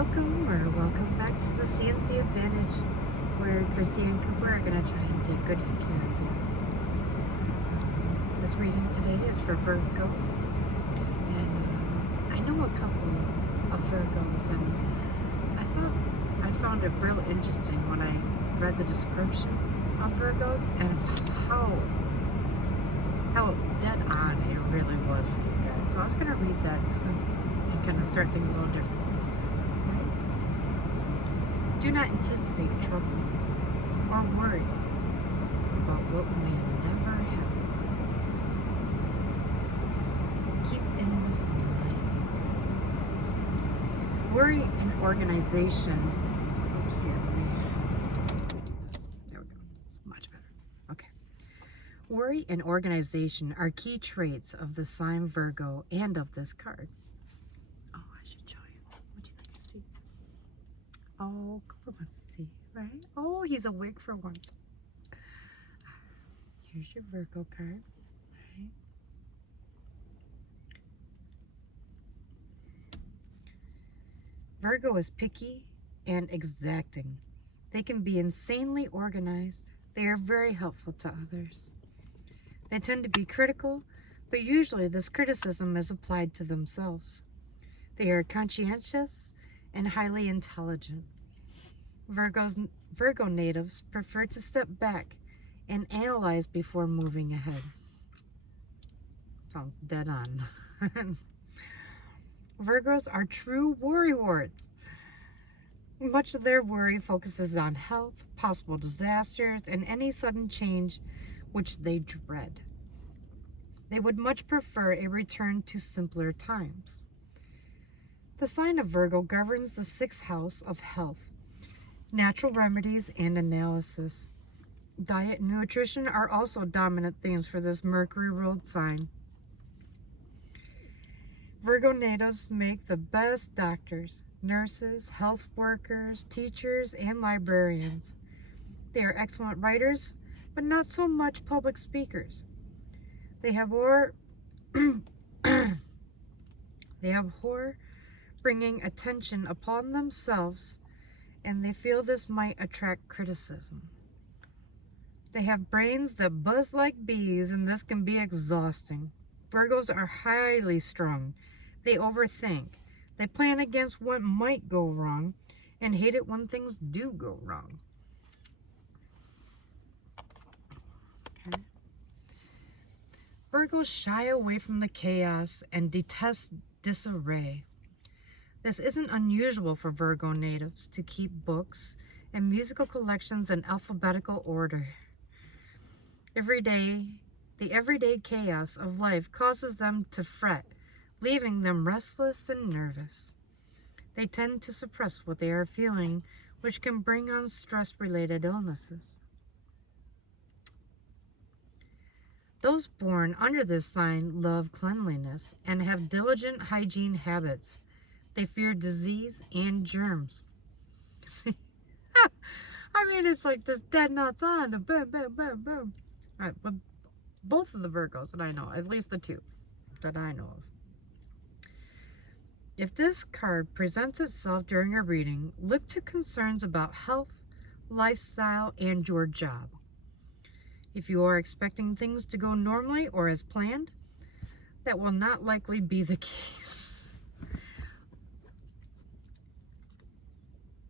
Welcome back to the CNC Advantage, where Christy and Cooper are going to try and take good care of you. This reading today is for Virgos, and I know a couple of Virgos, and I found it real interesting when I read the description of Virgos and how dead on it really was for you guys. So I was going to read that and kind of start things a little different this time. Do not anticipate trouble or worry about what may never happen. Keep in the sunlight. Worry and organization. Oops, here, let me do this. There we go. Much better. Okay. Worry and organization are key traits of the sign Virgo and of this card. Oh, I should show you. Would you like to see? Oh, Cooper wants to see, right? Oh, he's awake for once. Here's your Virgo card, right? Virgo is picky and exacting. They can be insanely organized. They are very helpful to others. They tend to be critical, but usually this criticism is applied to themselves. They are conscientious and highly intelligent. Virgo natives prefer to step back and analyze before moving ahead. Sounds dead on. Virgos are true worrywarts. Much of their worry focuses on health, possible disasters, and any sudden change which they dread. They would much prefer a return to simpler times. The sign of Virgo governs the 6th house of health, natural remedies, and analysis. Diet and nutrition are also dominant themes for this Mercury-ruled sign. Virgo natives make the best doctors, nurses, health workers, teachers, and librarians. They are excellent writers, but not so much public speakers. They have horror bringing attention upon themselves, and they feel this might attract criticism. They have brains that buzz like bees, and this can be exhausting. Virgos are highly strung. They overthink. They plan against what might go wrong and hate it when things do go wrong. Okay. Virgos shy away from the chaos and detest disarray. This isn't unusual for Virgo natives to keep books and musical collections in alphabetical order. The everyday chaos of life causes them to fret, leaving them restless and nervous. They tend to suppress what they are feeling, which can bring on stress-related illnesses. Those born under this sign love cleanliness and have diligent hygiene habits. They fear disease and germs. I mean, it's like just dead nuts on. Boom, boom, boom, boom. All right, but both of the Virgos that I know, at least the two that I know of. If this card presents itself during a reading, look to concerns about health, lifestyle, and your job. If you are expecting things to go normally or as planned, that will not likely be the case.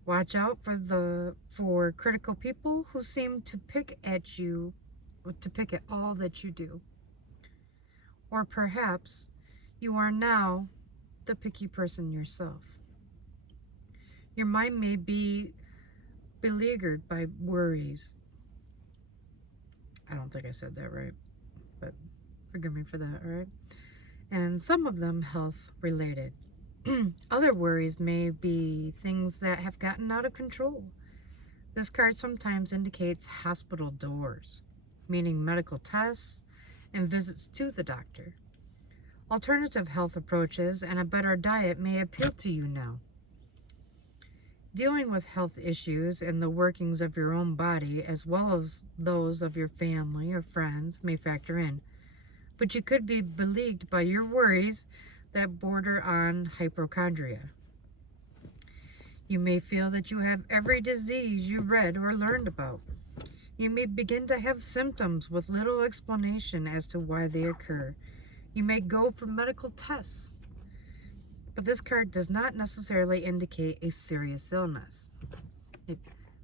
Watch out for critical people who seem to pick at all that you do. Or perhaps you are now the picky person yourself. Your mind may be beleaguered by worries. I don't think I said that right, but forgive me for that, all right? And some of them health related. Other worries may be things that have gotten out of control. This card sometimes indicates hospital doors, meaning medical tests and visits to the doctor. Alternative health approaches and a better diet may appeal to you now. Dealing with health issues and the workings of your own body, as well as those of your family or friends, may factor in. But you could be beleaguered by your worries that border on hypochondria. You may feel that you have every disease you read or learned about. You may begin to have symptoms with little explanation as to why they occur. You may go for medical tests, but this card does not necessarily indicate a serious illness.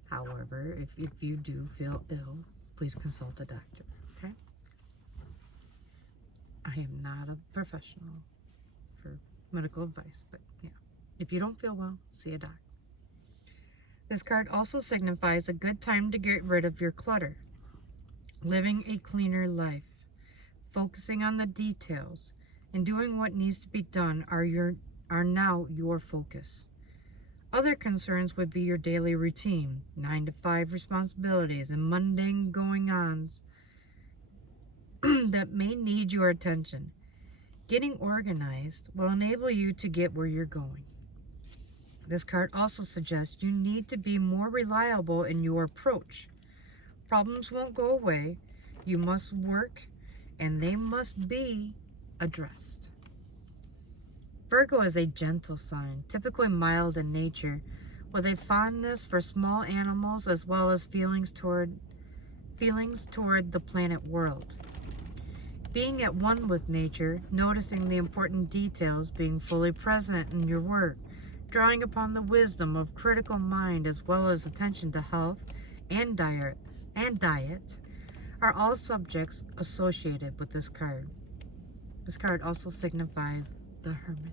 However, if you do feel ill, please consult a doctor, okay? I am not a professional for medical advice, but yeah. If you don't feel well, see a doctor. This card also signifies a good time to get rid of your clutter. Living a cleaner life, focusing on the details, and doing what needs to be done are now your focus. Other concerns would be your daily routine, 9 to 5 responsibilities, and mundane going-ons that may need your attention. Getting organized will enable you to get where you're going. This card also suggests you need to be more reliable in your approach. Problems won't go away. You must work, and they must be addressed. Virgo is a gentle sign, typically mild in nature, with a fondness for small animals as well as feelings toward the planet world. Being at one with nature, noticing the important details, being fully present in your work, drawing upon the wisdom of critical mind as well as attention to health and diet are all subjects associated with this card. This card also signifies the Hermit.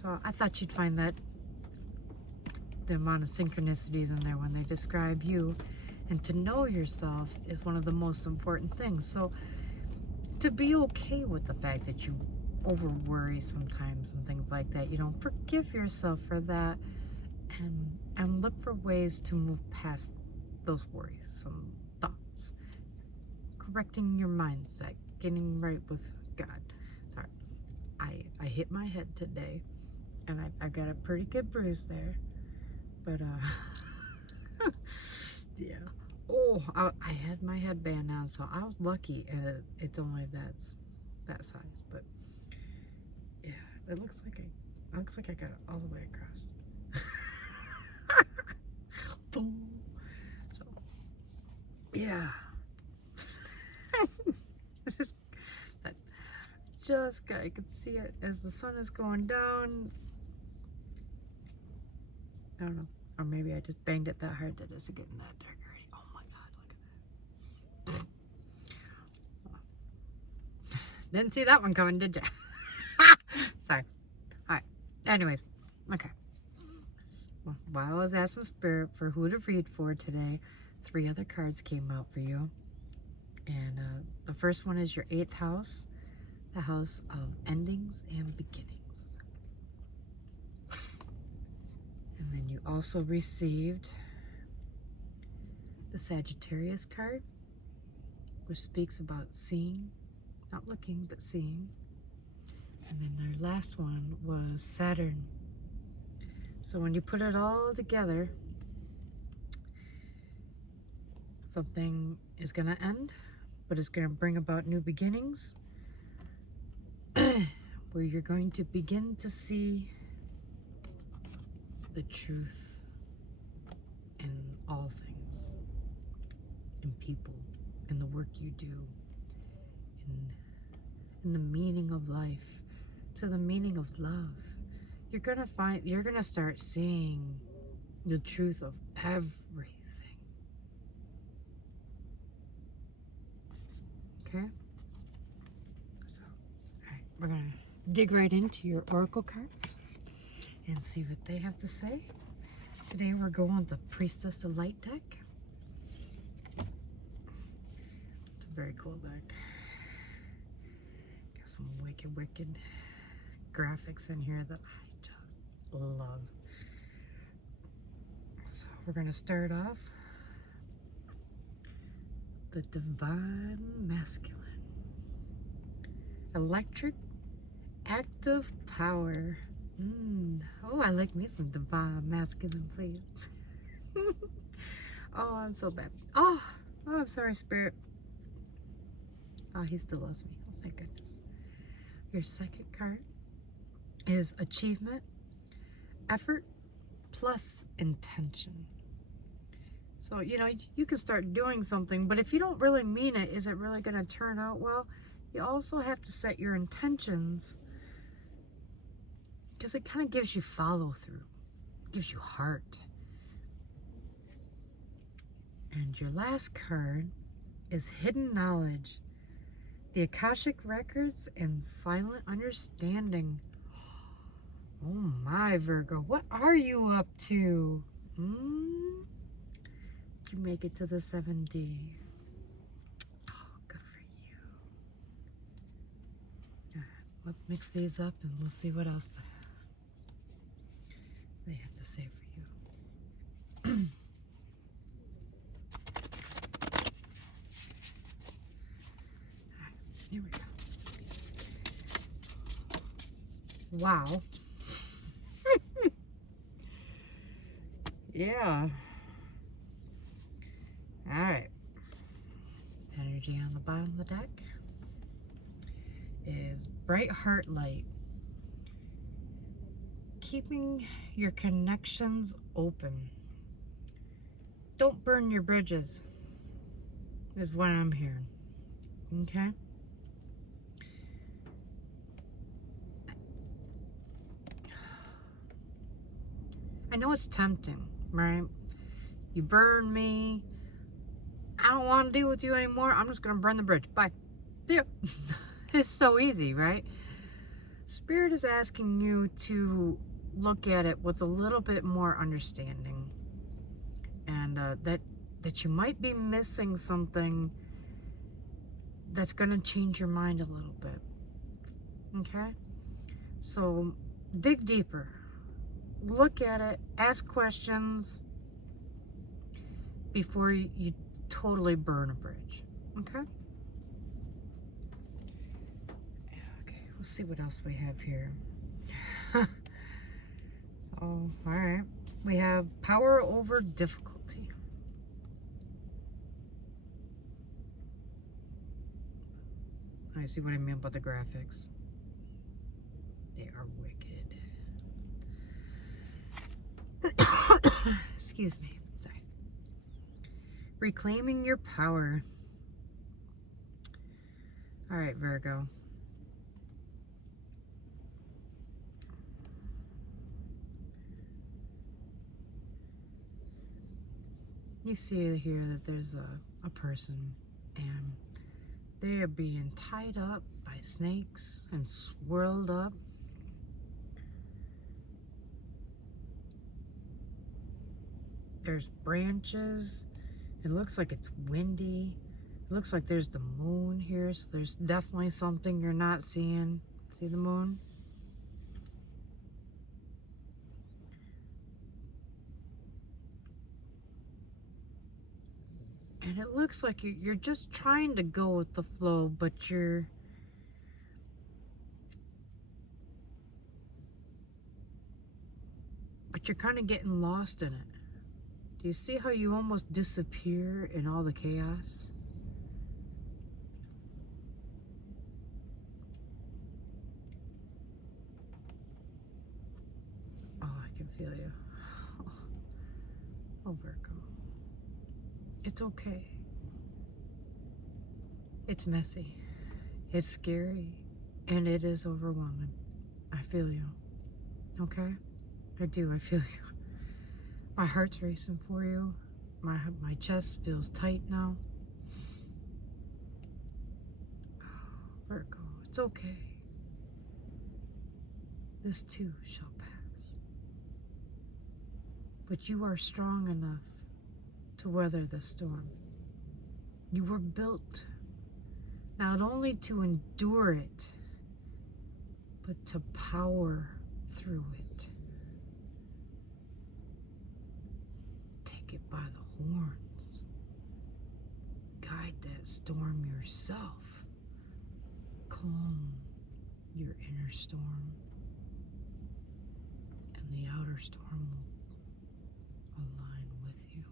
So I thought you'd find that the amount of synchronicities in there when they describe you, and to know yourself is one of the most important things. So to be okay with the fact that you over worry sometimes and things like that, forgive yourself for that, and look for ways to move past those worrisome thoughts. Correcting your mindset, getting right with God. Sorry, I hit my head today, and I got a pretty good bruise there, but yeah. Oh, I had my headband on, so I was lucky, and it's only that size, but yeah, it looks like I got it all the way across. Boom. So yeah. I could see it as the sun is going down. I don't know, or maybe I just banged it that hard that it's getting that dark already. Oh my God, look at that. Didn't see that one coming, did ya? Sorry. All right. Anyways, okay. Well, while I was asking Spirit for who to read for today, 3 other cards came out for you. And the first one is your 8th house, the house of endings and beginnings. And then you also received the Sagittarius card, which speaks about seeing, not looking, but seeing. And then our last one was Saturn. So when you put it all together, something is going to end, but it's going to bring about new beginnings, where you're going to begin to see the truth in all things, in people, in the work you do, in the meaning of life, to the meaning of love. You're gonna start seeing the truth of everything. Okay? So, alright, we're gonna dig right into your oracle cards and see what they have to say. Today we're going with the Priestess of Light deck. It's a very cool deck. Got some wicked graphics in here that I just love. So we're going to start off the Divine Masculine. Electric, active power. Oh, I like me some Divine Masculine, please. Oh, I'm so bad. Oh, I'm sorry, Spirit. Oh, he still loves me. Oh, thank goodness. Your second card is Achievement, effort plus intention. So, you can start doing something, but if you don't really mean it, is it really going to turn out well? You also have to set your intentions, because it kind of gives you follow through, gives you heart. And your last card is hidden knowledge, the Akashic records, and silent understanding. Oh my, Virgo, what are you up to? Did you make it to the 7D? Oh, good for you. All right, let's mix these up and we'll see what else they have to say for you. All right, here we go. Wow. Yeah. All right. Energy on the bottom of the deck is bright heart light. Keeping your connections open. Don't burn your bridges, is what I'm hearing. Okay? I know it's tempting, right? You burn me. I don't want to deal with you anymore. I'm just going to burn the bridge. Bye. See ya. It's so easy, right? Spirit is asking you to look at it with a little bit more understanding. And that you might be missing something that's going to change your mind a little bit. Okay? So dig deeper. Look at it. Ask questions before you totally burn a bridge. Okay? Okay, we'll see what else we have here. So, all right. We have power over difficulty. I see what I mean about the graphics. They are wicked. Excuse me. Sorry. Reclaiming your power. All right, Virgo. You see here that there's a person, and they are being tied up by snakes and swirled up. There's branches. It looks like it's windy. It looks like there's the moon here, so there's definitely something you're not seeing. See the moon? And it looks like you're just trying to go with the flow, but you're kind of getting lost in it. Do you see how you almost disappear in all the chaos? Oh, I can feel you. Oh, Virgo. It's okay. It's messy. It's scary. And it is overwhelming. I feel you. Okay? I do. I feel you. My heart's racing for you. My chest feels tight now. Virgo, it's okay. This too shall pass. But you are strong enough to weather the storm. You were built not only to endure it, but to power through it. Take it by the horns. Guide that storm yourself. Calm your inner storm, and the outer storm will align with you.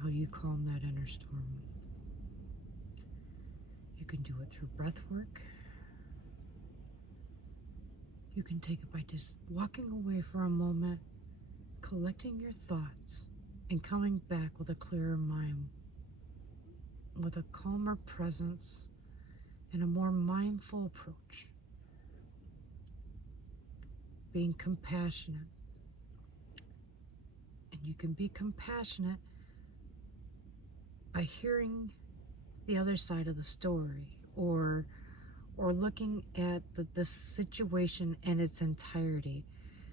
How do you calm that inner storm? You can do it through breath work. you can take it by just walking away for a moment, collecting your thoughts, and coming back with a clearer mind, with a calmer presence and a more mindful approach. Being compassionate. And you can be compassionate by hearing the other side of the story, or looking at the situation in its entirety.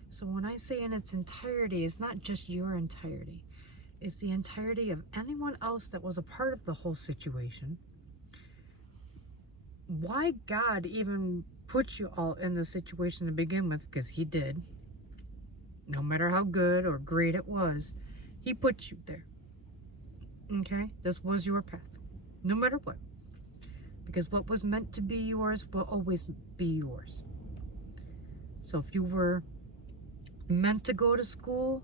So when I say in its entirety, it's not just your entirety. It's the entirety of anyone else that was a part of the whole situation. Why God even put you all in the situation to begin with, because He did. No matter how good or great it was, He put you there. Okay? This was your path. No matter what. Because what was meant to be yours will always be yours. So if you were meant to go to school,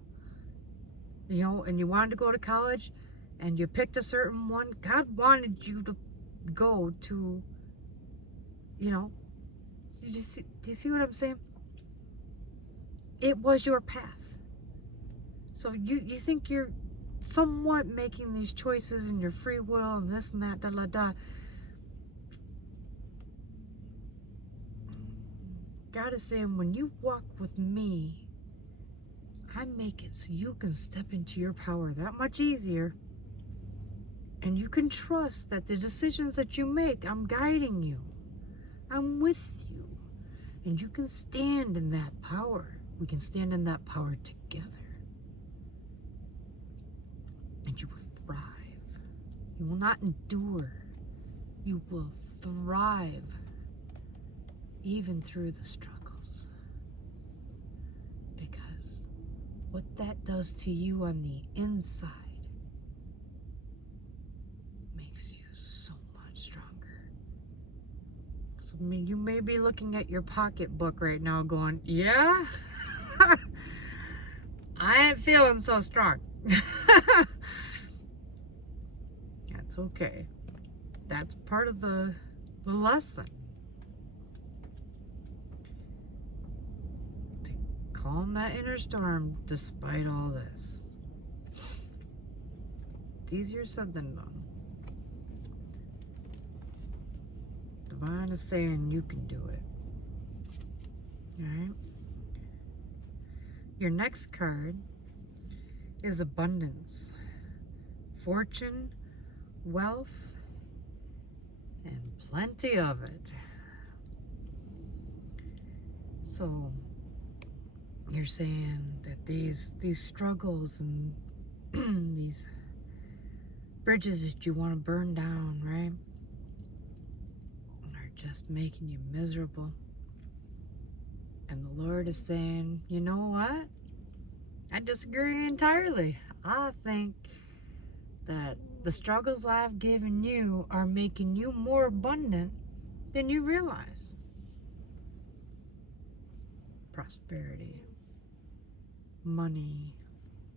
and you wanted to go to college, and you picked a certain one, God wanted you to go to, do you see what I'm saying? It was your path. So you think you're somewhat making these choices in your free will and this and that, da. God is saying, when you walk with me, I make it so you can step into your power that much easier. And you can trust that the decisions that you make, I'm guiding you. I'm with you. And you can stand in that power. We can stand in that power together. And you will thrive. You will not endure. You will thrive. Even through the struggles. Because what that does to you on the inside makes you so much stronger. So you may be looking at your pocketbook right now going, yeah, I ain't feeling so strong. That's okay. That's part of the lesson. Calm that inner storm despite all this. It's easier said than done. Divine is saying you can do it. Alright? Your next card is abundance, fortune, wealth, and plenty of it. So you're saying that these struggles and these bridges that you want to burn down, right, are just making you miserable. And the Lord is saying, you know what? I disagree entirely. I think that the struggles I've given you are making you more abundant than you realize. Prosperity. Money.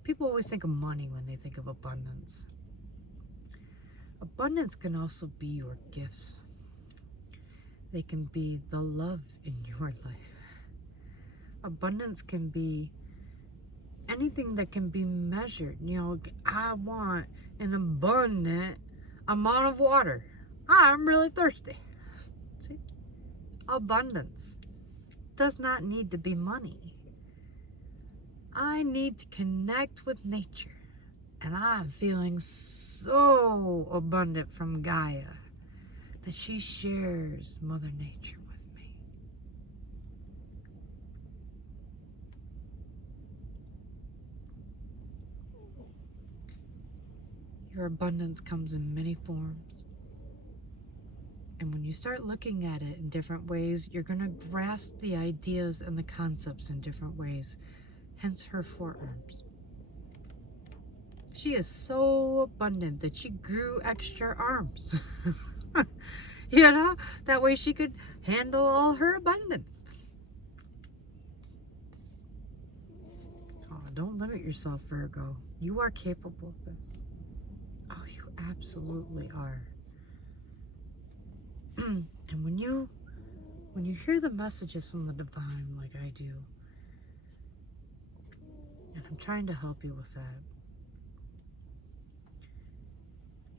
People always think of money when they think of abundance. Abundance can also be your gifts. They can be the love in your life. Abundance can be anything that can be measured. I want an abundant amount of water. I'm really thirsty. See? Abundance does not need to be money. I need to connect with nature. And I'm feeling so abundant from Gaia that she shares Mother Nature with me. Your abundance comes in many forms. And when you start looking at it in different ways, you're going to grasp the ideas and the concepts in different ways. Hence her 4 arms. She is so abundant that she grew extra arms. That way she could handle all her abundance. Oh, don't limit yourself, Virgo. You are capable of this. Oh, you absolutely are. And when you When you hear the messages from the divine like I do, and I'm trying to help you with that,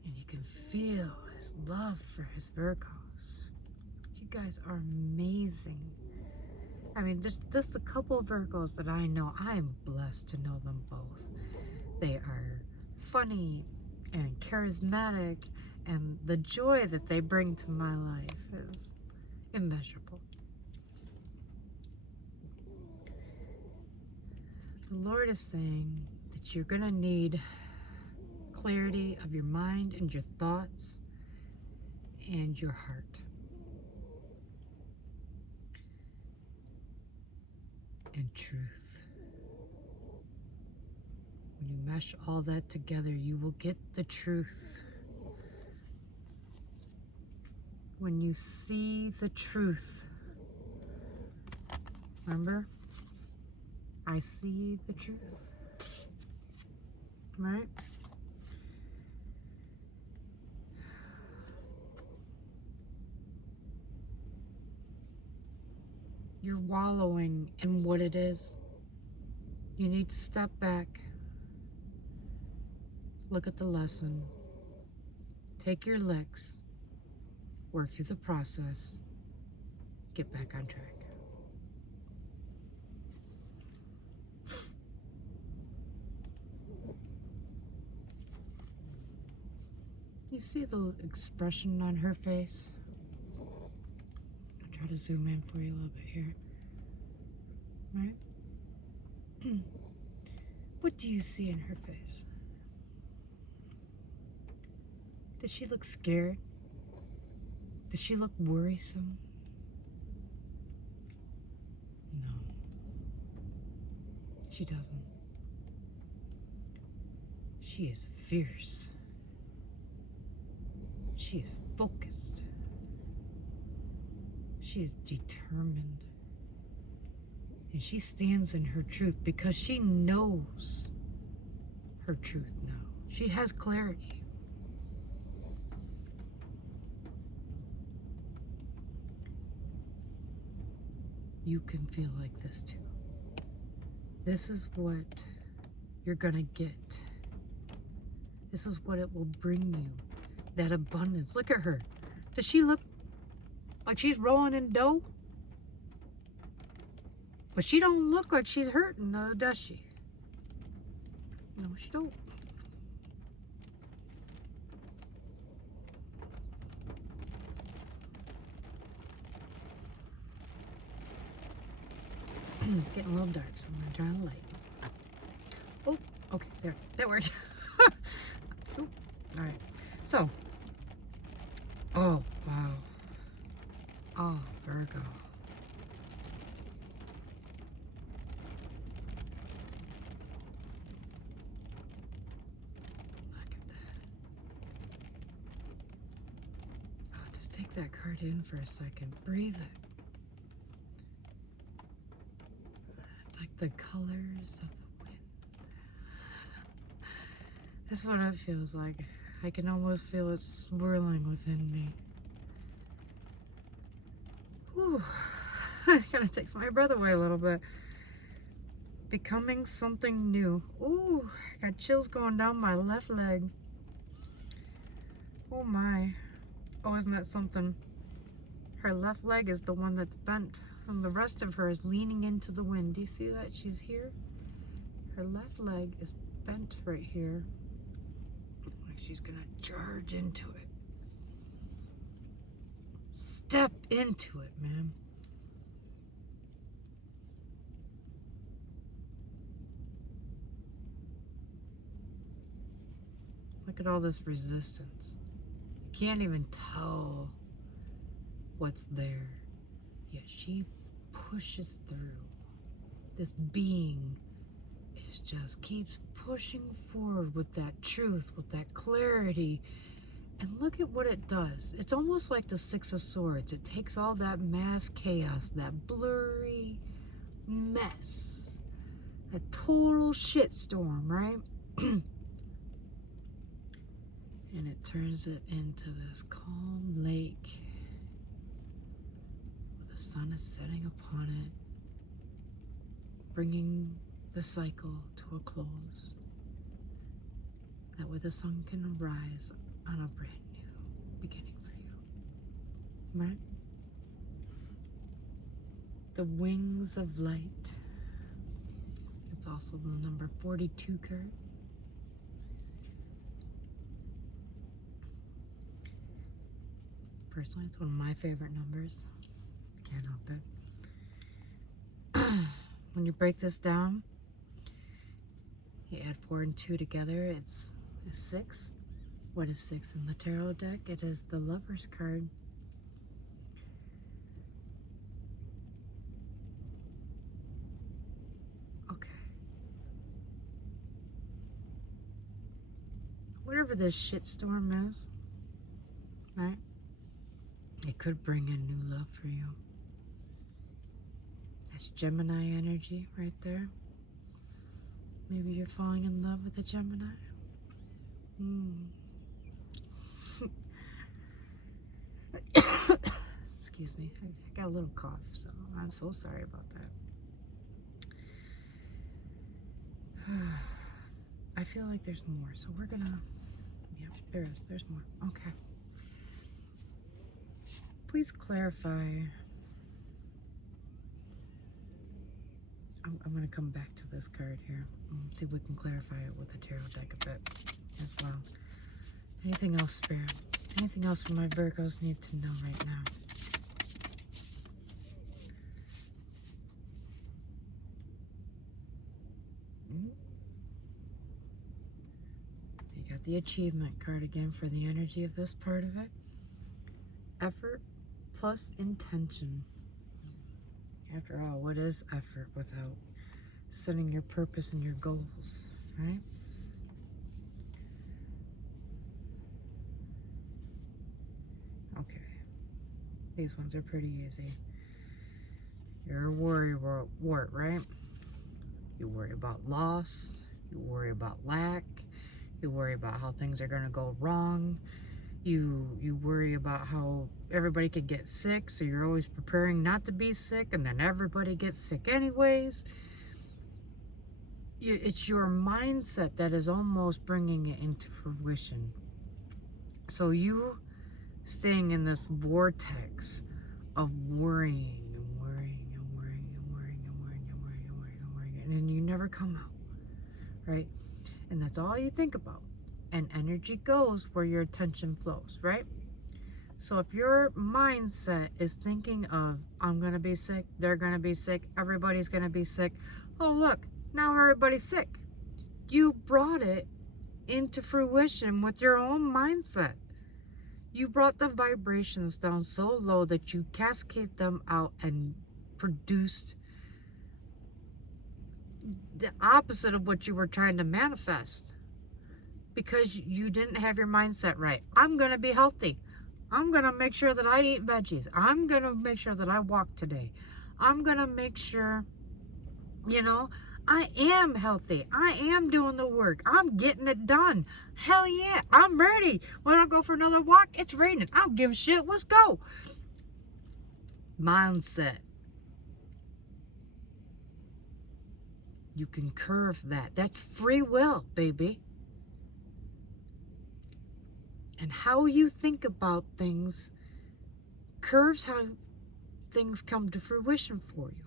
and you can feel his love for his Virgos. You guys are amazing. I mean, there's just a couple of Virgos that I know. I am blessed to know them both. They are funny and charismatic, and the joy that they bring to my life is immeasurable. The Lord is saying that you're going to need clarity of your mind and your thoughts and your heart. And truth. When you mesh all that together, you will get the truth. When you see the truth, remember, I see the truth, right? You're wallowing in what it is. You need to step back, look at the lesson, take your licks, work through the process, get back on track. You see the expression on her face? I'll try to zoom in for you a little bit here. Right? What do you see in her face? Does she look scared? Does she look worrisome? No, she doesn't. She is fierce. She is focused. She is determined. And she stands in her truth because she knows her truth now. She has clarity. You can feel like this too. This is what you're gonna get. This is what it will bring you. That abundance. Look at her. Does she look like she's rolling in dough? But she don't look like she's hurting, though, does she? No, she don't. Getting a little dark, so I'm gonna turn on the light. Oh, okay, there. That worked. All right. So, oh, wow. Oh, Virgo. Look at that. Oh, just take that card in for a second. Breathe it. It's like the colors of the wind. That's what it feels like. I can almost feel it swirling within me. Whew. It kind of takes my breath away a little bit. Becoming something new. Ooh, I got chills going down my left leg. Oh my. Oh, isn't that something? Her left leg is the one that's bent, and the rest of her is leaning into the wind. Do you see that? She's here. Her left leg is bent right here. Like she's gonna charge into it. Step into it, man. Look at all this resistance. You can't even tell what's there. Yet she pushes through. This being is just keeps pushing forward with that truth, with that clarity. And look at what it does. It's almost like the Six of Swords. It takes all that mass chaos, that blurry mess, that total shitstorm, right? And it turns it into this calm lake with the sun is setting upon it, bringing the cycle to a close. That way the sun can rise on a brand new beginning for you. Right? The wings of light. It's also the number 42 card. Personally, it's one of my favorite numbers. Can't help it. When you break this down, you add 4 and 2 together, it's 6. What is 6 in the tarot deck? It is the Lover's card. Okay. Whatever this shitstorm is, right? It could bring in new love for you. That's Gemini energy right there. Maybe you're falling in love with a Gemini. Excuse me. I got a little cough, so I'm so sorry about that. I feel like there's more, so we're gonna... Yeah, there's more. Okay. Please clarify. I'm going to come back to this card here. See if we can clarify it with the tarot deck a bit as well. Anything else, Spirit? Anything else my Virgos need to know right now? You got the achievement card again for the energy of this part of it. Effort plus intention. After all, what is effort without setting your purpose and your goals, right? Okay. These ones are pretty easy. You're a worrywart, right? You worry about loss. You worry about lack. You worry about how things are going to go wrong. You worry about how everybody could get sick, so you're always preparing not to be sick, and then everybody gets sick anyways. It's your mindset that is almost bringing it into fruition. So you staying in this vortex of worrying and worrying and worrying and worrying and worrying and worrying and worrying and worrying, and then you never come out, right? And that's all you think about. And energy goes where your attention flows, right? So if your mindset is thinking of, I'm going to be sick, they're going to be sick, everybody's going to be sick. Oh, look, now everybody's sick. You brought it into fruition with your own mindset. You brought the vibrations down so low that you cascade them out and produced the opposite of what you were trying to manifest. Because you didn't have your mindset right. I'm going to be healthy. I'm going to make sure that I eat veggies. I'm going to make sure that I walk today. I'm going to make sure, I am healthy. I am doing the work. I'm getting it done. Hell yeah, I'm ready. When I go for another walk, it's raining. I don't give a shit. Let's go. Mindset. You can curve that. That's free will, baby. And how you think about things curves how things come to fruition for you.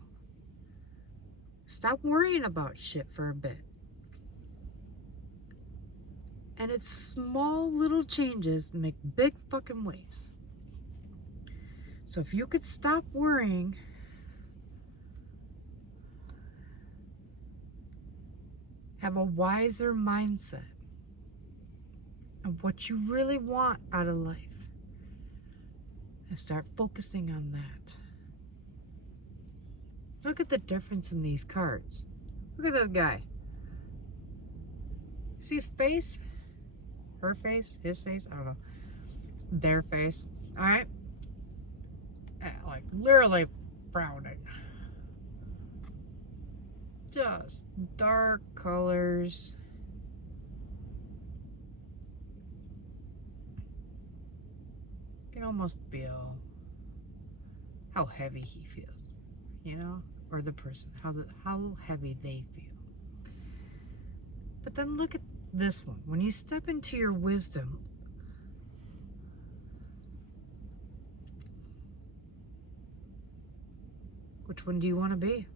Stop worrying about shit for a bit. And it's small little changes make big fucking waves. So if you could stop worrying, have a wiser mindset of what you really want out of life, and start focusing on that. Look at the difference in these cards. Look at this guy. See his face? Her face? His face? I don't know. Their face. Alright? Like literally frowning. Just dark colors. You can almost feel how heavy he feels, you know, or the person, how heavy they feel. But then look at this one. When you step into your wisdom, which one do you want to be?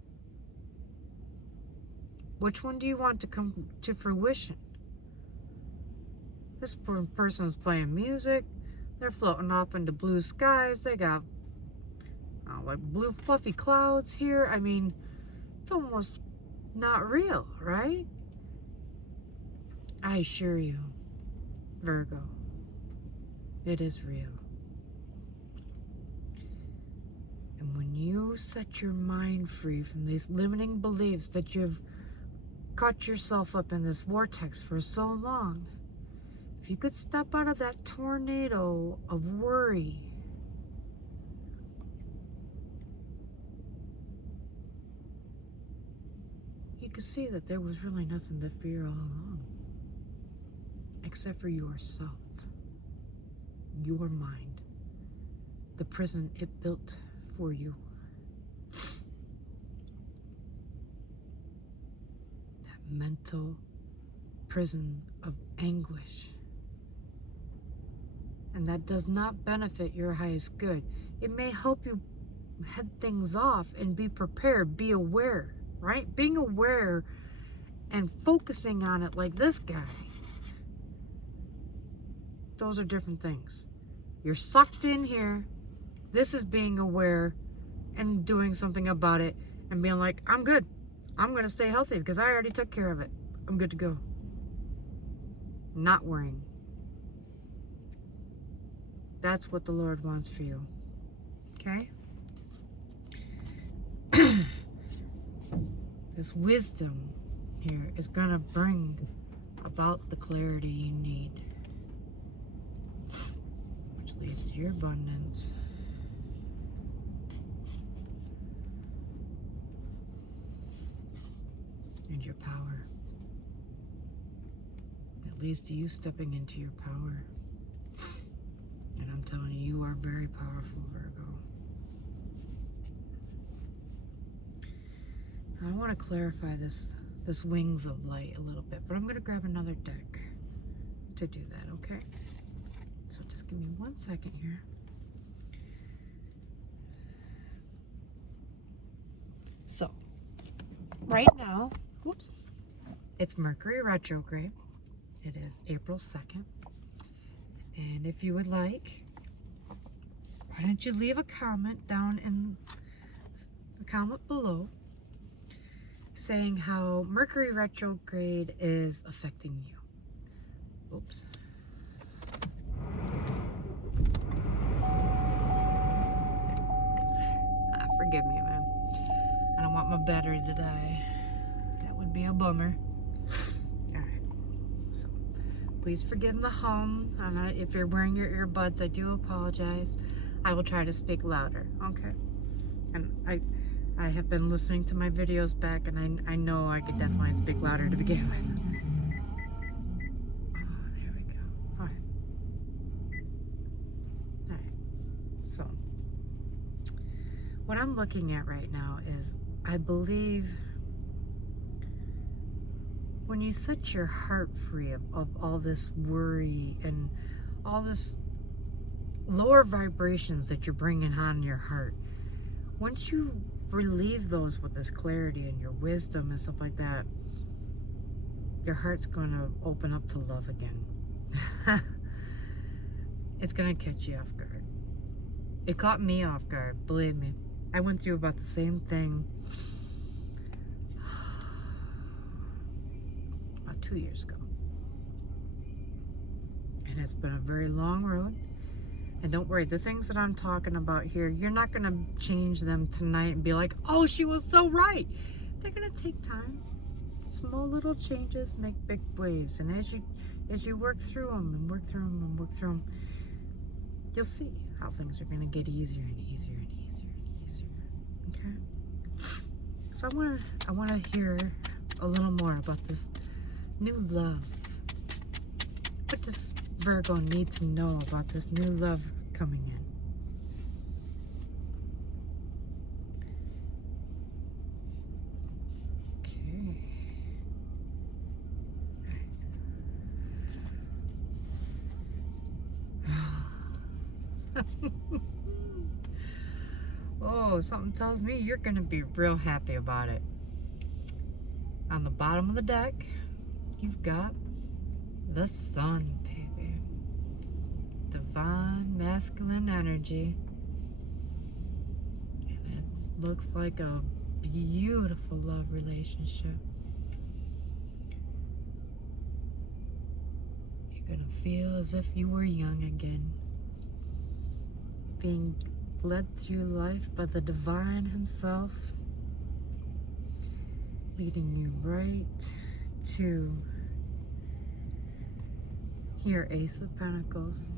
Which one do you want to come to fruition? This person's playing music. They're floating off into blue skies. They got like blue fluffy clouds here. I mean, it's almost not real, right? I assure you, Virgo, it is real. And when you set your mind free from these limiting beliefs that you've caught yourself up in this vortex for so long, if you could step out of that tornado of worry, you could see that there was really nothing to fear all along, except for yourself, your mind, the prison it built for you. That mental prison of anguish. And that does not benefit your highest good. It may help you head things off and be prepared, be aware, right? Being aware and focusing on it like this guy. Those are different things. You're sucked in here. This is being aware and doing something about it and being like, I'm good. I'm going to stay healthy because I already took care of it. I'm good to go. Not worrying. That's what the Lord wants for you. Okay? This wisdom here is going to bring about the clarity you need, which leads to your abundance. And your power. It leads to you stepping into your power. And I'm telling you, you are very powerful, Virgo. I want to clarify this wings of light a little bit, but I'm going to grab another deck to do that, okay? So just give me 1 second here. So, right now, whoops, it's Mercury retrograde. It is April 2nd. And if you would like, why don't you leave a comment down in the comment below saying how Mercury retrograde is affecting you. Oops. Forgive me, man. I don't want my battery to die. That would be a bummer. Alright. So, please forgive the hum. And if you're wearing your earbuds, I do apologize. I will try to speak louder, okay? And I have been listening to my videos back, and I know I could definitely speak louder to begin with. Oh, there we go. Alright. Alright. So, what I'm looking at right now is, I believe, when you set your heart free of all this worry and all this lower vibrations that you're bringing on your heart, once you relieve those with this clarity and your wisdom and stuff like that, your heart's going to open up to love again. It's going to catch you off guard. It caught me off guard, believe me. I went through about the same thing about 2 years ago. And it's been a very long road. And don't worry, the things that I'm talking about here, you're not going to change them tonight and be like, oh, she was so right. They're going to take time. Small little changes make big waves. And as you work through them and work through them and work through them, you'll see how things are going to get easier and easier and easier and easier. Okay? So I want to hear a little more about this new love. What does Virgo need to know about this new love coming in? Oh, something tells me you're going to be real happy about it. On the bottom of the deck, you've got the sun, baby. Divine masculine energy. And it looks like a beautiful love relationship. You're going to feel as if you were young again. Being led through life by the divine himself, leading you right to your Ace of Pentacles.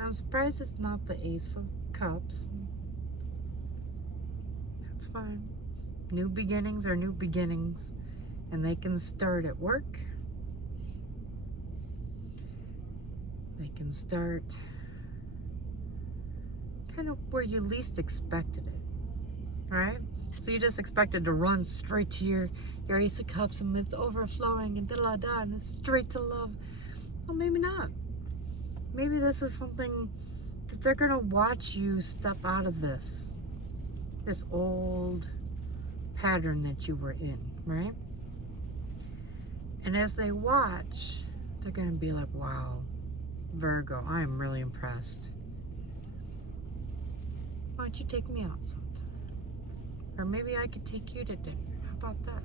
I'm surprised it's not the Ace of Cups. That's fine. New beginnings are new beginnings, and they can start at work. They can start kind of where you least expected it, right? So you just expected to run straight to your Ace of Cups and it's overflowing and da-da-da and it's straight to love. Well, maybe not. Maybe this is something that they're gonna watch you step out of this old pattern that you were in, right? And as they watch, they're gonna be like, wow, Virgo, I am really impressed. Why don't you take me out sometime? Or maybe I could take you to dinner. How about that?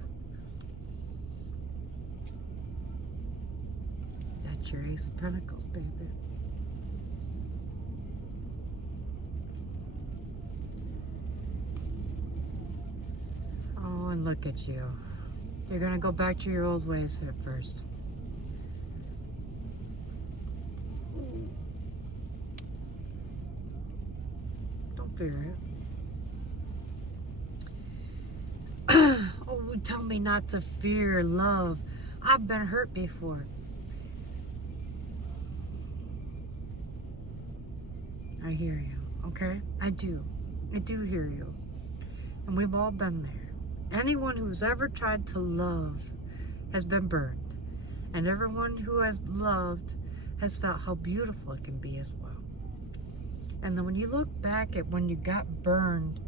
That's your Ace of Pentacles, baby. Oh, and look at you. You're gonna go back to your old ways at first. Don't fear it. Oh, tell me not to fear love. I've been hurt before. I hear you, okay? I do hear you. And we've all been there. Anyone who's ever tried to love has been burned. And everyone who has loved has felt how beautiful it can be as well. And then when you look back at when you got burned,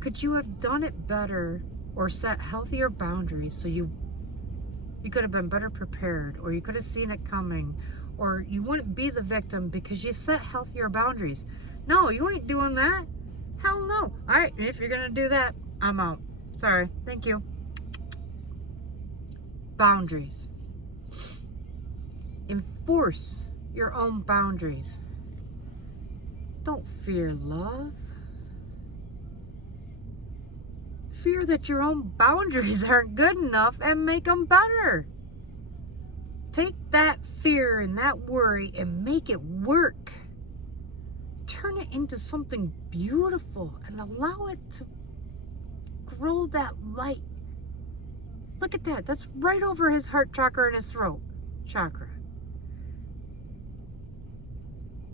could you have done it better or set healthier boundaries so you could have been better prepared, or you could have seen it coming, or you wouldn't be the victim because you set healthier boundaries? No, you ain't doing that. Hell no. All right, if you're gonna do that, I'm out. Sorry. Thank you. Boundaries. Enforce your own boundaries. Don't fear love. Fear that your own boundaries aren't good enough and make them better. Take that fear and that worry and make it work. Turn it into something beautiful and allow it to grow that light. Look at that. That's right over his heart chakra and his throat chakra.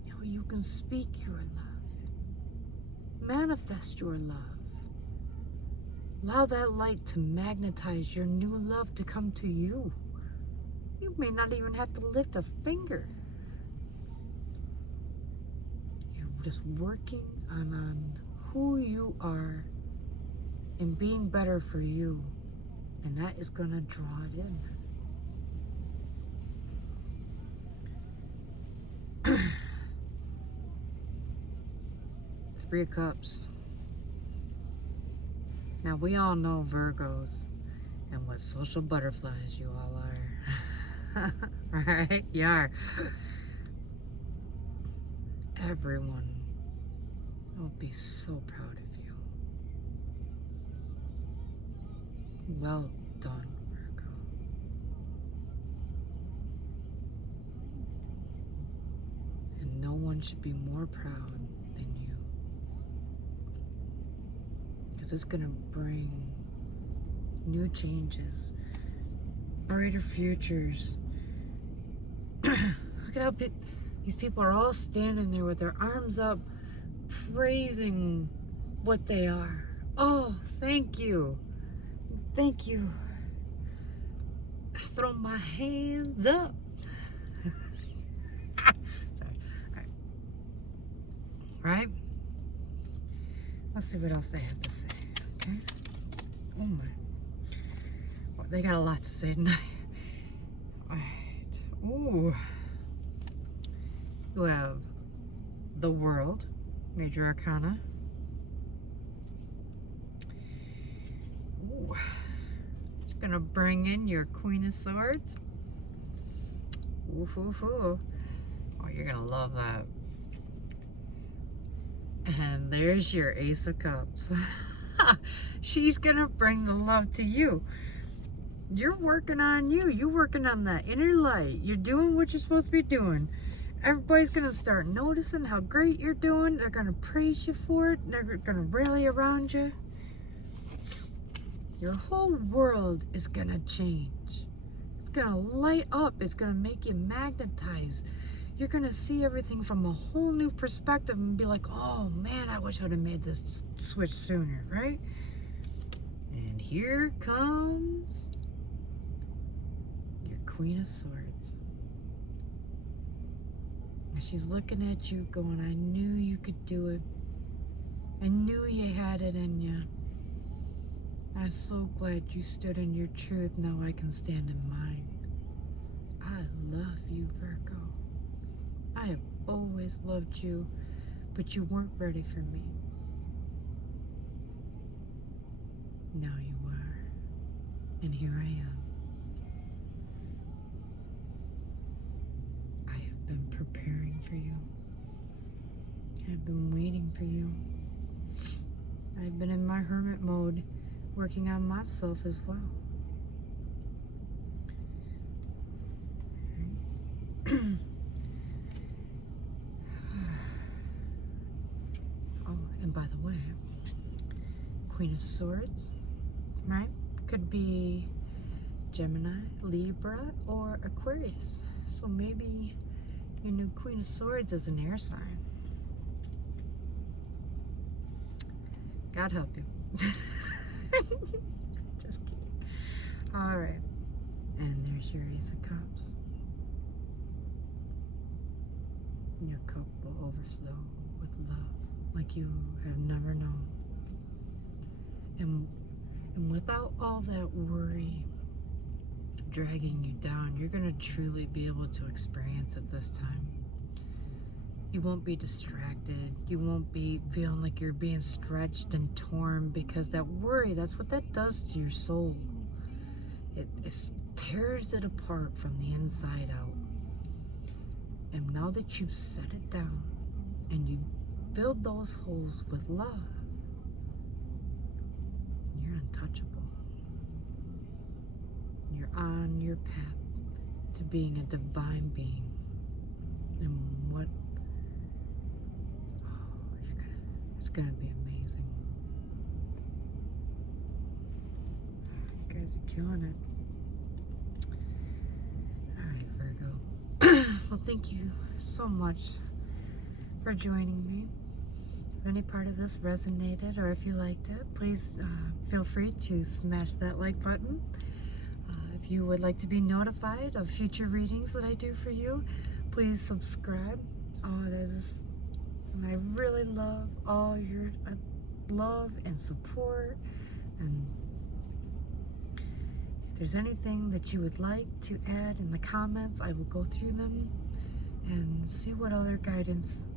Now you can speak your love. Manifest your love. Allow that light to magnetize your new love to come to you. You may not even have to lift a finger. You're just working on who you are and being better for you. And that is going to draw it in. Three of Cups. Now, we all know Virgos and what social butterflies you all are. Right? You are. Everyone will be so proud of you. Well done, Virgo. And no one should be more proud than you. Because it's going to bring new changes, brighter futures. Look at how these people are all standing there with their arms up, praising what they are. Oh, thank you. Thank you. throw my hands up. Sorry. All right. Right? Let's see what else they have to say. Okay. Oh my. Well, they got a lot to say tonight. All right. Ooh. You have the World, Major Arcana. Ooh. It's gonna bring in your Queen of Swords. Ooh, ooh, ooh. Oh, you're gonna love that. And there's your Ace of Cups. She's gonna bring the love to you. You're working on you. You're working on that inner light. You're doing what you're supposed to be doing. Everybody's gonna start noticing how great you're doing. They're gonna praise you for it. They're gonna rally around you. Your whole world is gonna change. It's gonna light up. It's gonna make you magnetize. You're gonna see everything from a whole new perspective and be like, oh man, I wish I would have made this switch sooner, right? And here comes your Queen of Swords. And she's looking at you going, I knew you could do it. I knew you had it in you. I'm so glad you stood in your truth. Now I can stand in mine. I love you, Virgo. I have always loved you, but you weren't ready for me. Now you are, and here I am. I have been preparing for you. I've been waiting for you. I've been in my hermit mode, working on myself as well. And by the way, Queen of Swords, right? Could be Gemini, Libra, or Aquarius. So maybe your new Queen of Swords is an air sign. God help you. Just kidding. All right. And there's your Ace of Cups. Your cup will overflow with love like you have never known. And without all that worry dragging you down, you're going to truly be able to experience it this time. You won't be distracted. You won't be feeling like you're being stretched and torn, because that worry, that's what that does to your soul. It tears it apart from the inside out. And now that you've set it down and you filled those holes with love, you're untouchable. You're on your path to being a divine being. And what, it's gonna be amazing. You guys are killing it. Alright, Virgo. Well, thank you so much for joining me. If any part of this resonated or if you liked it, please feel free to smash that like button. If you would like to be notified of future readings that I do for you, please subscribe. And I really love all your love and support. And if there's anything that you would like to add in the comments, I will go through them and see what other guidance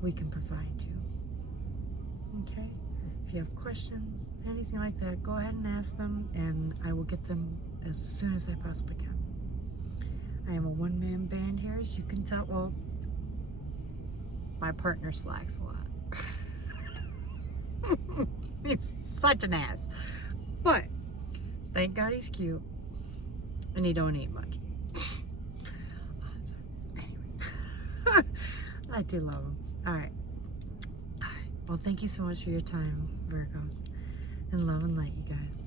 we can provide you. Okay? If you have questions, anything like that, go ahead and ask them, and I will get them as soon as I possibly can. I am a one-man band here, as you can tell. Well, my partner slacks a lot. He's such an ass. But thank God he's cute, and he don't eat much. Anyway, I do love him. All right. Well, thank you so much for your time, Virgos, and love and light, you guys.